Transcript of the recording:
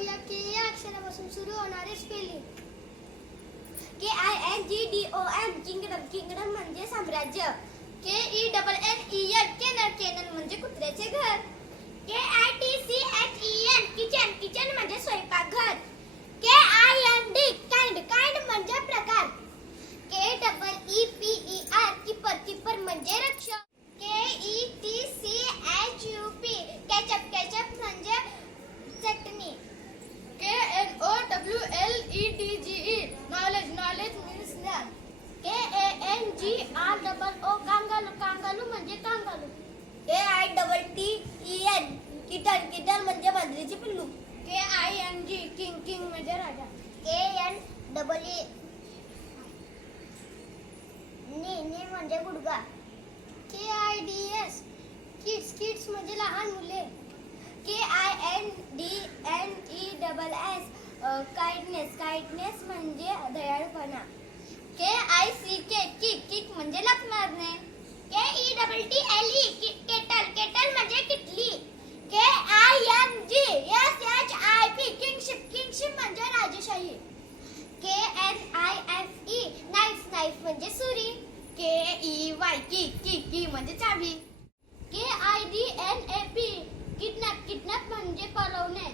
पाहूया के या अक्षरापासून सुरू होणारे स्पेलिंग. KINGDOM kingdom. किंगडम म्हणजे साम्राज्य. KENNEN kennel. केनल म्हणजे कुत्र्याचे घर. KITCHEN kitchen. किचन म्हणजे स्वयंपाकघर. KIND kind. काइंड म्हणजे प्रकार. KEEPER keeper. कीपर म्हणजे रक्षक. KETCHUP ketchup. केचप म्हणजे चटणी. KNOWLEDGE knowledge. नॉलेज मीन्स ज्ञान. KANGROO कांगालू. कांगालू म्हणजे कांगालू. KITTEN kitten. किटन म्हणजे मांजरीचे पिल्लू. KING king. किंग म्हणजे राजा. KNEE नी म्हणजे गुडगा. KIDS kids. किड्स म्हणजे लहान मुले. KINDNESS kindness. काइंडनेस म्हणजे दयाळूपणा. KICK kick. किक म्हणजे लाथ मारणे. KETTLE kettle. केटल म्हणजे किटली. KINGSHIP kingship. किंगशिप म्हणजे राजेशाही. KNIFE knife. नाईफ म्हणजे सुरी. KEY की. की म्हणजे चावी. KIDNAP kidnap. किडनॅप म्हणजे पळवणे.